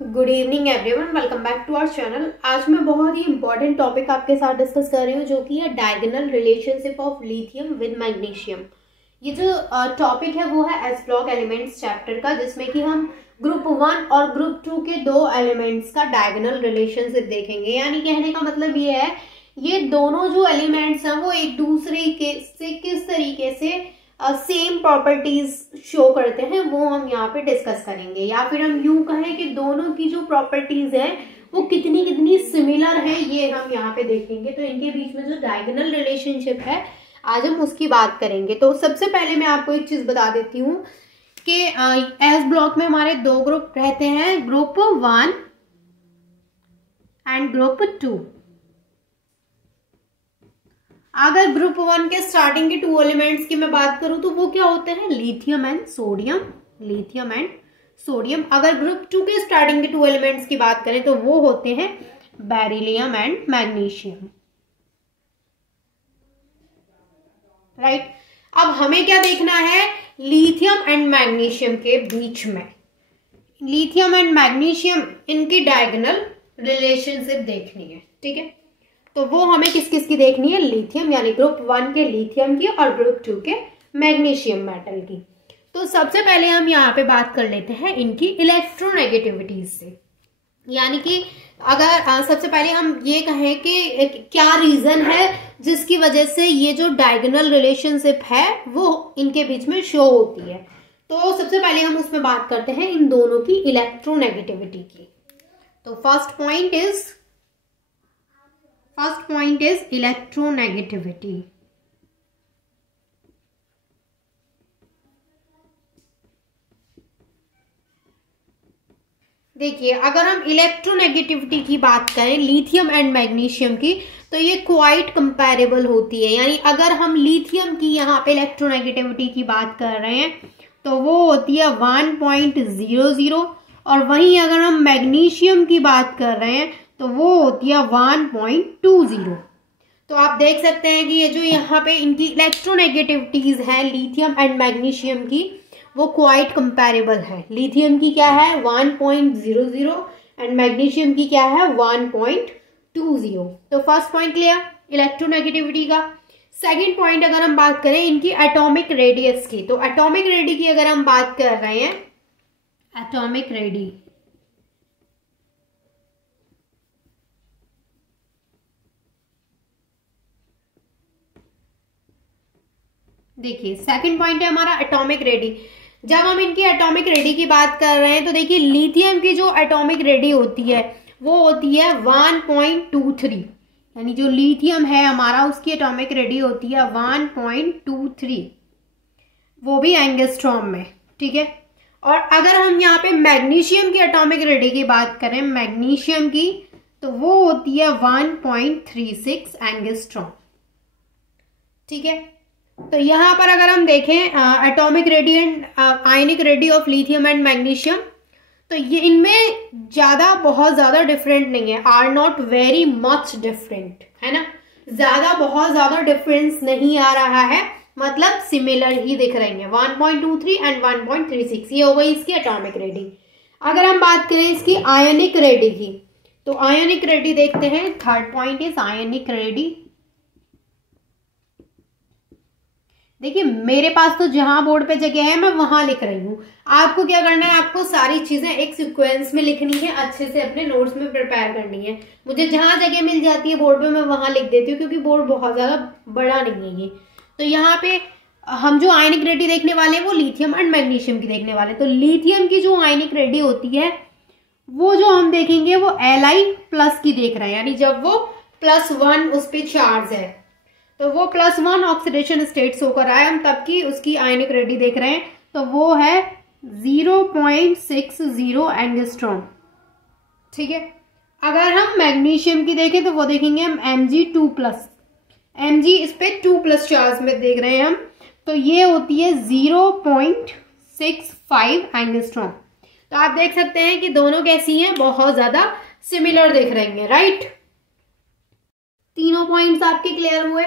Good evening everyone, welcome back to our channel. आज मैं बहुत ही इंपॉर्टेंट टॉपिक आपके साथ डिस्कस कर रही हूँ, जो कि है diagonal relationship of lithium with magnesium. ये जो टॉपिक है वो है एस ब्लॉक एलिमेंट्स चैप्टर का, जिसमें कि हम ग्रुप 1 और ग्रुप 2 के दो एलिमेंट्स का डायगोनल रिलेशनशिप देखेंगे। यानी कहने का मतलब ये है, ये दोनों जो एलिमेंट्स हैं वो एक दूसरे के से किस तरीके से सेम प्रॉपर्टीज शो करते हैं, वो हम यहाँ पे डिस्कस करेंगे। या फिर हम यूं कहें कि दोनों की जो प्रॉपर्टीज है वो कितनी कितनी सिमिलर है, ये हम यहाँ पे देखेंगे। तो इनके बीच में जो डायगोनल रिलेशनशिप है आज हम उसकी बात करेंगे। तो सबसे पहले मैं आपको एक चीज बता देती हूँ कि एस ब्लॉक में हमारे दो ग्रुप रहते हैं, ग्रुप 1 एंड ग्रुप 2। अगर ग्रुप 1 के स्टार्टिंग के टू एलिमेंट्स की मैं बात करूं तो वो क्या होते हैं, lithium and sodium, lithium and sodium. अगर ग्रुप 2 के स्टार्टिंग के टू एलिमेंट्स की बात करें तो वो होते हैं बेरिलियम एंड मैग्नीशियम। राइट, अब हमें क्या देखना है, लिथियम एंड मैग्नीशियम के बीच में, लिथियम एंड मैग्नीशियम इनकी डायगोनल रिलेशनशिप देखनी है। ठीक है, तो वो हमें किस किस की देखनी है, लिथियम यानी ग्रुप 1 के लिथियम की और ग्रुप 2 के मैग्नीशियम मेटल की। तो सबसे पहले हम यहाँ पे बात कर लेते हैं इनकी इलेक्ट्रोनेगेटिविटीज से। यानी कि अगर सबसे पहले हम ये कहें कि क्या रीजन है जिसकी वजह से ये जो डायगोनल रिलेशनशिप है वो इनके बीच में शो होती है, तो सबसे पहले हम उसमें बात करते हैं इन दोनों की इलेक्ट्रोनेगेटिविटी की। तो फर्स्ट पॉइंट इज इलेक्ट्रोनेगेटिविटी। देखिए, अगर हम इलेक्ट्रोनेगेटिविटी की बात करें लिथियम एंड मैग्नीशियम की, तो ये क्वाइट कंपैरेबल होती है। यानी अगर हम लिथियम की यहाँ पे इलेक्ट्रोनेगेटिविटी की बात कर रहे हैं तो वो होती है 1.00, और वहीं अगर हम मैग्नीशियम की बात कर रहे हैं तो वो होती है 1.20। तो आप देख सकते हैं कि ये जो यहाँ पे इनकी इलेक्ट्रोनेगेटिविटीज है लिथियम एंड मैग्नीशियम की, वो क्वाइट कंपैरेबल है। लिथियम की क्या है 1.00 एंड मैग्नीशियम की क्या है 1.20। तो फर्स्ट पॉइंट क्लियर इलेक्ट्रोनेगेटिविटी का। सेकंड पॉइंट अगर हम बात करें इनकी एटॉमिक रेडियस की, तो एटॉमिक रेडी की अगर हम बात कर रहे हैं, एटॉमिक रेडी, देखिए सेकंड पॉइंट है हमारा एटॉमिक रेडी। जब हम इनकी एटॉमिक रेडी की बात कर रहे हैं तो देखिए लिथियम की जो एटॉमिक रेडी होती है वो होती है 1.23, यानी जो लिथियम है हमारा उसकी एटॉमिक रेडी होती है 1.23, वो भी एंगस्ट्रॉम में। ठीक है, और अगर हम यहाँ पे मैग्नीशियम की एटॉमिक रेडी की बात करें, मैग्नीशियम की, तो वो होती है 1.36 एंगस्ट्रॉम। ठीक है, तो यहाँ पर अगर हम देखें atomic radii and ionic radii of lithium and magnesium, तो ये इनमें बहुत ज्यादा डिफरेंट नहीं है, are not very much different, है ना। बहुत ज्यादा डिफरेंस नहीं आ रहा है, मतलब सिमिलर ही दिख रही है, 1.23 एंड 1.36। ये हो गई इसकी एटॉमिक रेडी। अगर हम बात करें इसकी आयनिक रेडी की, तो आयनिक रेडी देखते हैं। Third point is ionic ready. देखिए मेरे पास तो जहां बोर्ड पे जगह है मैं वहां लिख रही हूँ, आपको क्या करना है, आपको सारी चीजें एक सीक्वेंस में लिखनी है, अच्छे से अपने नोट्स में प्रिपेयर करनी है। मुझे जहां जगह मिल जाती है बोर्ड पे मैं वहां लिख देती हूँ, क्योंकि बोर्ड बहुत ज्यादा बड़ा नहीं है ये। तो यहाँ पे हम जो आयनिक रेडी देखने वाले हैं वो लिथियम एंड मैग्नीशियम की देखने वाले हैं। तो लिथियम की जो आयनिक रेडी होती है वो जो हम देखेंगे वो Li+ की देख रहे हैं, यानी जब वो +1 उस पर चार्ज है तो वो +1 ऑक्सीडेशन स्टेट शो कर रहा है, हम तब की उसकी आयनिक रेडी देख रहे हैं, तो वो है 0.60 एंगस्ट्रॉम। ठीक है, अगर हम मैग्नीशियम की देखें तो वो देखेंगे हम Mg2+, Mg इस पे 2+ चार्ज में देख रहे हैं हम, तो ये होती है 0.65 एंगस्ट्रॉम। तो आप देख सकते हैं कि दोनों कैसी हैं, बहुत ज्यादा सिमिलर दिख रही हैं। राइट, तीनों पॉइंट्स आपके क्लियर हुए।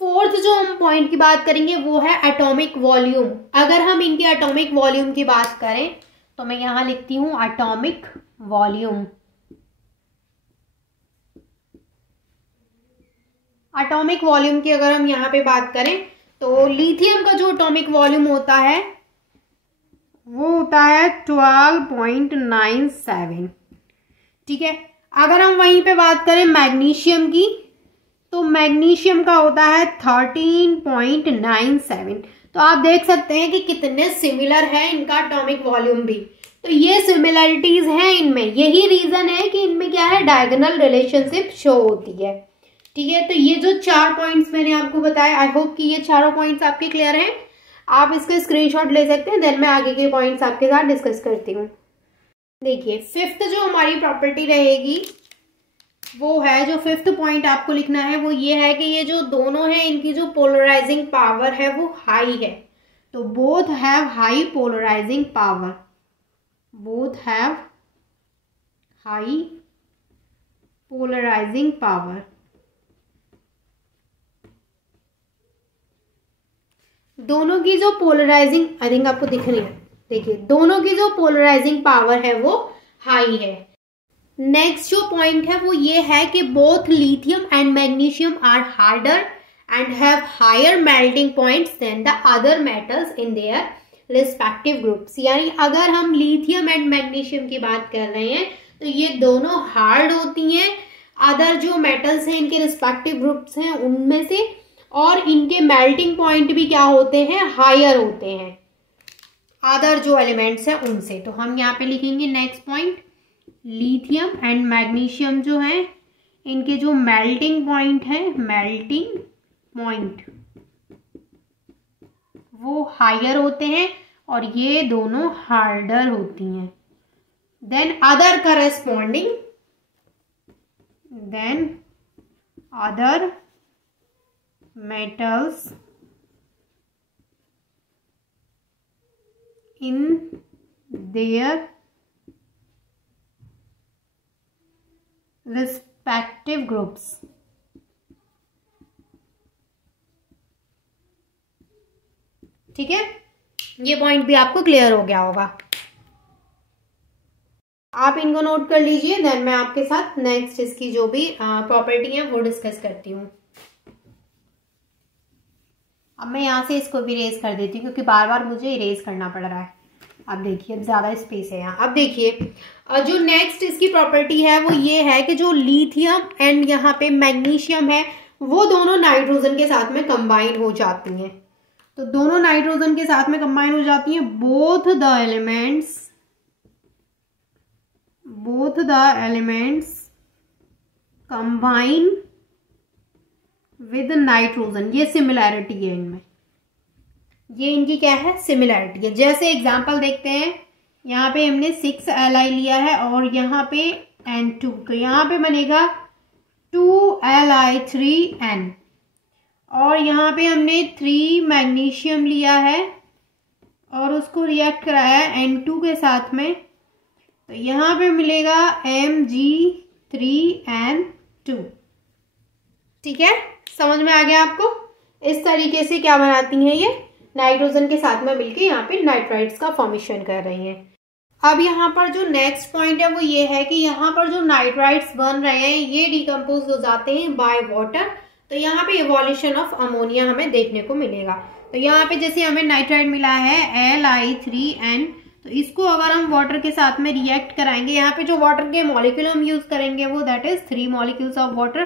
फोर्थ जो हम पॉइंट की बात करेंगे वो है एटॉमिक वॉल्यूम। अगर हम इनके एटॉमिक वॉल्यूम की बात करें तो मैं यहाँ लिखती हूँ एटॉमिक वॉल्यूम। एटॉमिक वॉल्यूम की अगर हम यहाँ पे बात करें तो लिथियम का जो एटॉमिक वॉल्यूम होता है वो होता है 12.97। ठीक है, अगर हम वहीं पे बात करें मैग्नीशियम की तो मैग्नीशियम का होता है 13.97। तो आप देख सकते हैं कि कितने सिमिलर है इनका एटॉमिक वॉल्यूम भी। तो ये सिमिलरिटीज हैं इनमें, यही रीजन है कि इनमें क्या है, डायगोनल रिलेशनशिप शो होती है। ठीक है, तो ये जो 4 पॉइंट्स मैंने आपको बताया, आई होप कि ये चारों पॉइंट्स आपके क्लियर हैं। आप इसके स्क्रीनशॉट ले सकते हैं, देन मैं आगे के पॉइंट्स आपके साथ डिस्कस करती हूँ। देखिए, फिफ्थ जो हमारी प्रॉपर्टी रहेगी वो है, जो फिफ्थ पॉइंट आपको लिखना है वो ये है कि ये जो दोनों है इनकी जो पोलराइजिंग पावर है वो हाई है। तो both have high polarising power, both have high polarising power. दोनों की जो पोलराइजिंग, आई थिंक आपको दिख रही है, देखिए दोनों की जो पोलराइजिंग पावर है वो हाई है। नेक्स्ट जो पॉइंट है वो ये है कि both lithium and magnesium are harder and have higher melting points than the other metals in their respective groups. यानी अगर हम लिथियम एंड मैग्नीशियम की बात कर रहे हैं तो ये दोनों हार्ड होती हैं अदर जो मेटल्स हैं इनके रिस्पेक्टिव ग्रुप्स हैं उनमें से, और इनके मेल्टिंग पॉइंट भी क्या होते हैं, हायर होते हैं अदर जो एलिमेंट्स हैं उनसे। तो हम यहाँ पे लिखेंगे next point, lithium and magnesium जो है इनके जो मेल्टिंग पॉइंट है, मेल्टिंग पॉइंट वो हायर होते हैं और ये दोनों हार्डर होती हैं than other corresponding, than other metals in their respective groups। ठीक है, ये पॉइंट भी आपको क्लियर हो गया होगा, आप इनको नोट कर लीजिए। देन मैं आपके साथ नेक्स्ट इसकी जो भी प्रॉपर्टी है वो डिस्कस करती हूँ। अब मैं यहाँ से इसको भी इरेज कर देती हूँ क्योंकि बार बार मुझे इरेज करना पड़ रहा है। अब देखिए, अब ज़्यादा स्पेस है यहाँ। अब देखिए, जो नेक्स्ट इसकी प्रॉपर्टी है वो ये है कि जो लिथियम एंड यहाँ पे मैग्नीशियम है वो दोनों नाइट्रोजन के साथ में कंबाइन हो जाती हैं। तो दोनों नाइट्रोजन के साथ में कंबाइन हो जाती हैं। Both the elements combine with nitrogen. ये सिमिलैरिटी है इनमें, ये इनकी क्या है, सिमिलैरिटी है। जैसे एग्जांपल देखते हैं, यहाँ पे हमने 6Li लिया है और यहाँ पे N2, तो यहाँ पे बनेगा 2Li3N, और यहाँ पे हमने 3 मैग्नीशियम लिया है और उसको रिएक्ट कराया N2 के साथ में, तो यहाँ पे मिलेगा Mg3N2। ठीक है, समझ में आ गया आपको? इस तरीके से क्या बनाती हैं ये, नाइट्रोजन के साथ में मिलके यहाँ पे नाइट्राइड्स का फॉर्मेशन कर रही हैं। अब यहाँ पर जो नेक्स्ट पॉइंट है वो ये है कि यहाँ पर जो नाइट्राइड्स बन रहे हैं ये डिकम्पोज हो जाते हैं बाय वाटर। तो यहाँ पे इवोल्यूशन ऑफ अमोनिया हमें देखने को मिलेगा। तो यहाँ पे जैसे हमें नाइट्राइड मिला है Li3N, तो इसको अगर हम वाटर के साथ में रिएक्ट कराएंगे, यहाँ पे जो वाटर के मॉलिक्यूल हम यूज करेंगे वो that is 3 molecules of water.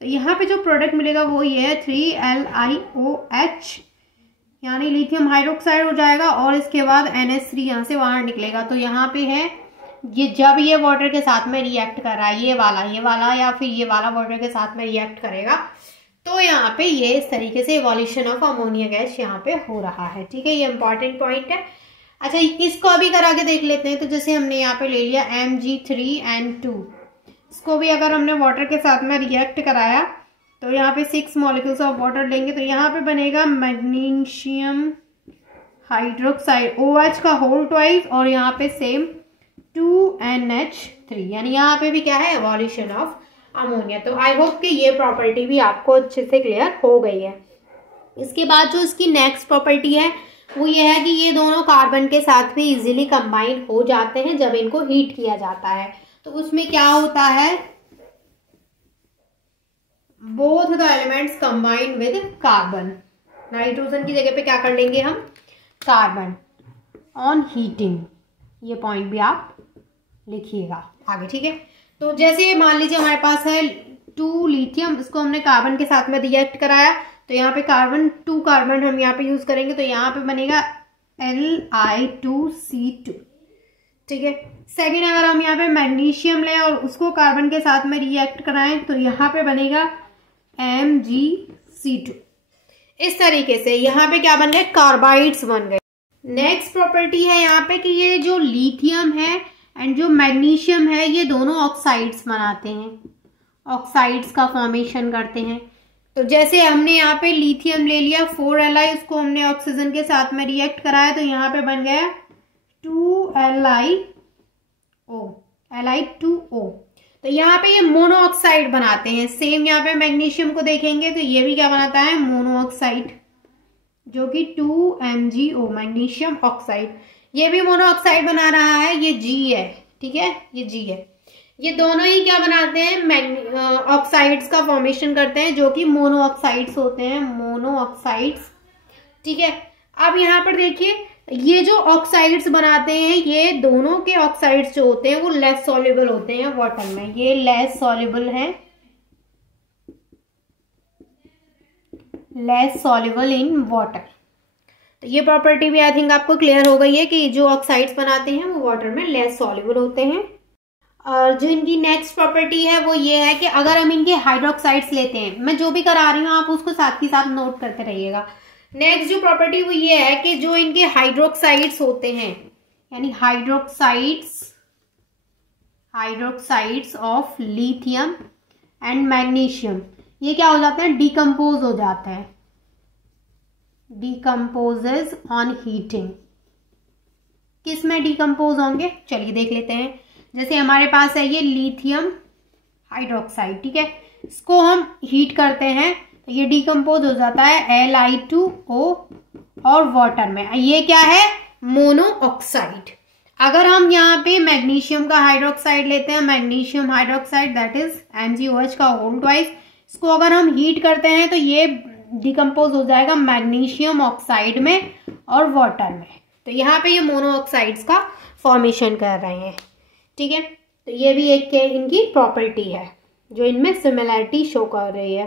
तो यहाँ पे जो प्रोडक्ट मिलेगा वो ये है 3LiOH, यानी लिथियम हाइड्रोक्साइड हो जाएगा, और इसके बाद NH3 यहाँ से बाहर निकलेगा। तो यहाँ पे है ये, जब ये वाटर के साथ में रिएक्ट कर रहा है, ये वाला या फिर ये वाला वाटर के साथ में रिएक्ट करेगा, तो यहाँ पे ये इस तरीके से इवोल्यूशन ऑफ अमोनिया गैस यहाँ पे हो रहा है। ठीक है, ये इंपॉर्टेंट पॉइंट है। अच्छा, इसको अभी करा के देख लेते हैं। तो जैसे हमने यहाँ पे ले लिया Mg3N2, इसको भी अगर हमने वाटर के साथ में रिएक्ट कराया तो यहाँ पे 6 मॉलिक्यूल्स ऑफ वाटर लेंगे, तो यहाँ पे बनेगा मैग्नीशियम हाइड्रोक्साइड OH का होल ट्वाइस, और यहाँ पे सेम 2NH3, यानी यहाँ पे भी क्या है, इवोल्यूशन ऑफ अमोनिया। तो आई होप कि ये प्रॉपर्टी भी आपको अच्छे से क्लियर हो गई है। इसके बाद जो इसकी नेक्स्ट प्रॉपर्टी है वो ये है कि ये दोनों कार्बन के साथ भी इजीली कंबाइन हो जाते हैं जब इनको हीट किया जाता है। तो उसमें क्या होता है, both the elements combine with carbon. Nitrogen की जगह पे क्या कर लेंगे हम, कार्बन ऑन हीटिंग। ये पॉइंट भी आप लिखिएगा आगे, ठीक है। तो जैसे मान लीजिए हमारे पास है 2 लिथियम, इसको हमने कार्बन के साथ में रिएक्ट कराया, तो यहाँ पे कार्बन 2 कार्बन हम यहाँ पे यूज करेंगे, तो यहाँ पे बनेगा Li2C2, ठीक है। सेकेंड, अगर हम यहाँ पे मैग्नीशियम लें और उसको कार्बन के साथ में रिएक्ट कराएं तो यहाँ पे बनेगा Mg(C2). इस तरीके से यहाँ पे क्या बन गए, कार्बाइड्स बन गए। नेक्स्ट प्रॉपर्टी है यहाँ पे कि ये जो लिथियम है एंड जो मैग्नीशियम है ये दोनों ऑक्साइड्स बनाते हैं, ऑक्साइड्स का फॉर्मेशन करते हैं। तो जैसे हमने यहाँ पे लिथियम ले लिया 4Li, उसको हमने ऑक्सीजन के साथ में रिएक्ट कराया तो यहाँ पे बन गया 2Li2O। तो यहाँ पे ये मोनो ऑक्साइड बनाते हैं। सेम यहाँ पे मैग्नीशियम को देखेंगे तो ये भी क्या बनाता है, मोनो ऑक्साइड, जो कि 2MgO, मैग्नीशियम ऑक्साइड। ये भी मोनो ऑक्साइड बना रहा है, ये G है, ठीक है, ये G है। ये दोनों ही क्या बनाते हैं, ऑक्साइड्स का फॉर्मेशन करते हैं जो कि मोनो ऑक्साइड्स होते हैं, मोनो ऑक्साइड्स, ठीक है। अब यहाँ पर देखिए ये जो ऑक्साइड्स बनाते हैं, ये दोनों के ऑक्साइड्स जो होते हैं वो लेस सॉल्युबल होते हैं वाटर में, ये लेस सॉल्युबल है, लेस सॉल्युबल इन वाटर। तो ये प्रॉपर्टी भी आई थिंक आपको क्लियर हो गई है कि जो ऑक्साइड्स बनाते हैं वो वाटर में लेस सॉल्युबल होते हैं। और जो इनकी नेक्स्ट प्रॉपर्टी है वो ये है कि अगर हम इनके हाइड्रोक्साइड्स लेते हैं, मैं जो भी करा रही हूँ आप उसको साथ ही साथ नोट करते रहिएगा। नेक्स्ट जो प्रॉपर्टी वो ये है कि जो इनके हाइड्रोक्साइड्स होते हैं, यानी hydroxides of lithium and magnesium, ये क्या हो जाते हैं, डिकम्पोज हो जाते हैं, डिकम्पोजेज ऑन हीटिंग। किस में डिकम्पोज होंगे, चलिए देख लेते हैं। जैसे हमारे पास है ये लिथियम हाइड्रोक्साइड, ठीक है, इसको हम हीट करते हैं तो ये डिकम्पोज हो जाता है Li2O और वाटर में। ये क्या है, मोनो ऑक्साइड। अगर हम यहाँ पे मैग्नीशियम का हाइड्रोक्साइड लेते हैं, magnesium hydroxide that is MgOH का होल ट्वाइस, इसको अगर हम हीट करते हैं तो ये डिकम्पोज हो जाएगा मैग्नीशियम ऑक्साइड में और वाटर में। तो यहाँ पे ये मोनो ऑक्साइड्स का फॉर्मेशन कर रहे हैं, ठीक है। तो ये भी एक इनकी प्रॉपर्टी है जो इनमें सिमिलैरिटी शो कर रही है।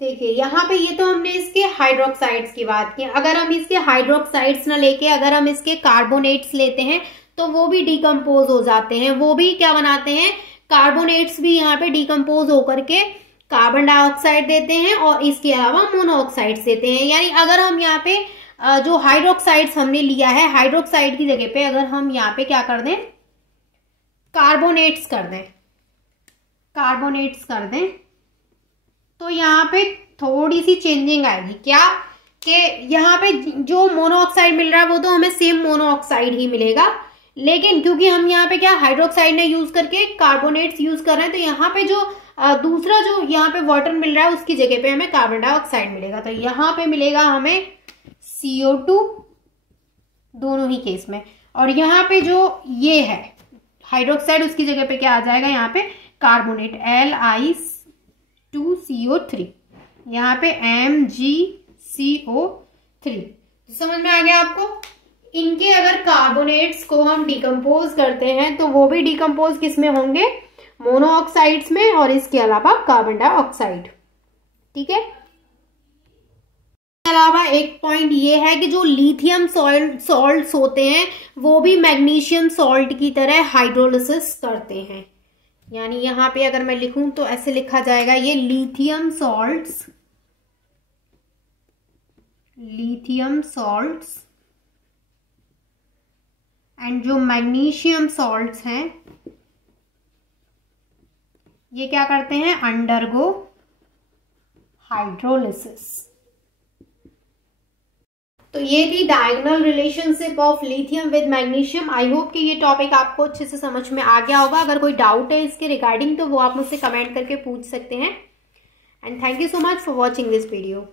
देखिए यहाँ पे ये तो हमने इसके हाइड्रोक्साइड्स की बात की। अगर हम इसके हाइड्रोक्साइड्स ना लेके अगर हम इसके कार्बोनेट्स लेते हैं तो वो भी डिकम्पोज हो जाते हैं, वो भी क्या बनाते हैं, कार्बोनेट्स भी यहाँ पे डिकम्पोज होकर के कार्बन डाइऑक्साइड देते हैं और इसके अलावा मोनोऑक्साइड्स देते हैं। यानी अगर हम यहाँ पे जो हाइड्रोक्साइड्स हमने लिया है, हाइड्रोक्साइड की जगह पे अगर हम यहाँ पे क्या कर दें, कार्बोनेट्स कर दें तो यहाँ पे थोड़ी सी चेंजिंग आएगी। क्या कि यहाँ पे जो मोनोऑक्साइड मिल रहा है वो तो हमें सेम मोनोऑक्साइड ही मिलेगा, लेकिन क्योंकि हम यहाँ पे क्या हाइड्रोक्साइड ने यूज करके कार्बोनेट्स यूज कर रहे हैं तो यहाँ पे जो दूसरा जो यहाँ पे वाटर मिल रहा है उसकी जगह पे हमें कार्बन डाइऑक्साइड मिलेगा। तो यहाँ पे मिलेगा हमें CO2 दोनों ही केस में, और यहाँ पे जो ये है हाइड्रोक्साइड उसकी जगह पे क्या आ जाएगा, यहाँ पे कार्बोनेट Li2CO3, यहाँ पे MgCO3। समझ में आ गया आपको। इनके अगर कार्बोनेट्स को हम डिकम्पोज करते हैं तो वो भी डिकम्पोज किस में होंगे, मोनोऑक्साइड्स में, और इसके अलावा कार्बन डाइऑक्साइड, ठीक है। इसके अलावा एक पॉइंट ये है कि जो लिथियम सॉल्ट्स होते हैं वो भी मैग्नीशियम सॉल्ट की तरह हाइड्रोलिसिस करते हैं। यानी यहाँ पे अगर मैं लिखूं तो ऐसे लिखा जाएगा, ये लिथियम सॉल्ट्स एंड जो मैग्नीशियम सॉल्ट्स हैं ये क्या करते हैं, अंडरगो हाइड्रोलिसिस। तो ये थी diagonal relationship of lithium with magnesium. I hope कि ये टॉपिक आपको अच्छे से समझ में आ गया होगा। अगर कोई डाउट है इसके रिगार्डिंग तो वो आप मुझसे कमेंट करके पूछ सकते हैं। And thank you so much for watching this video.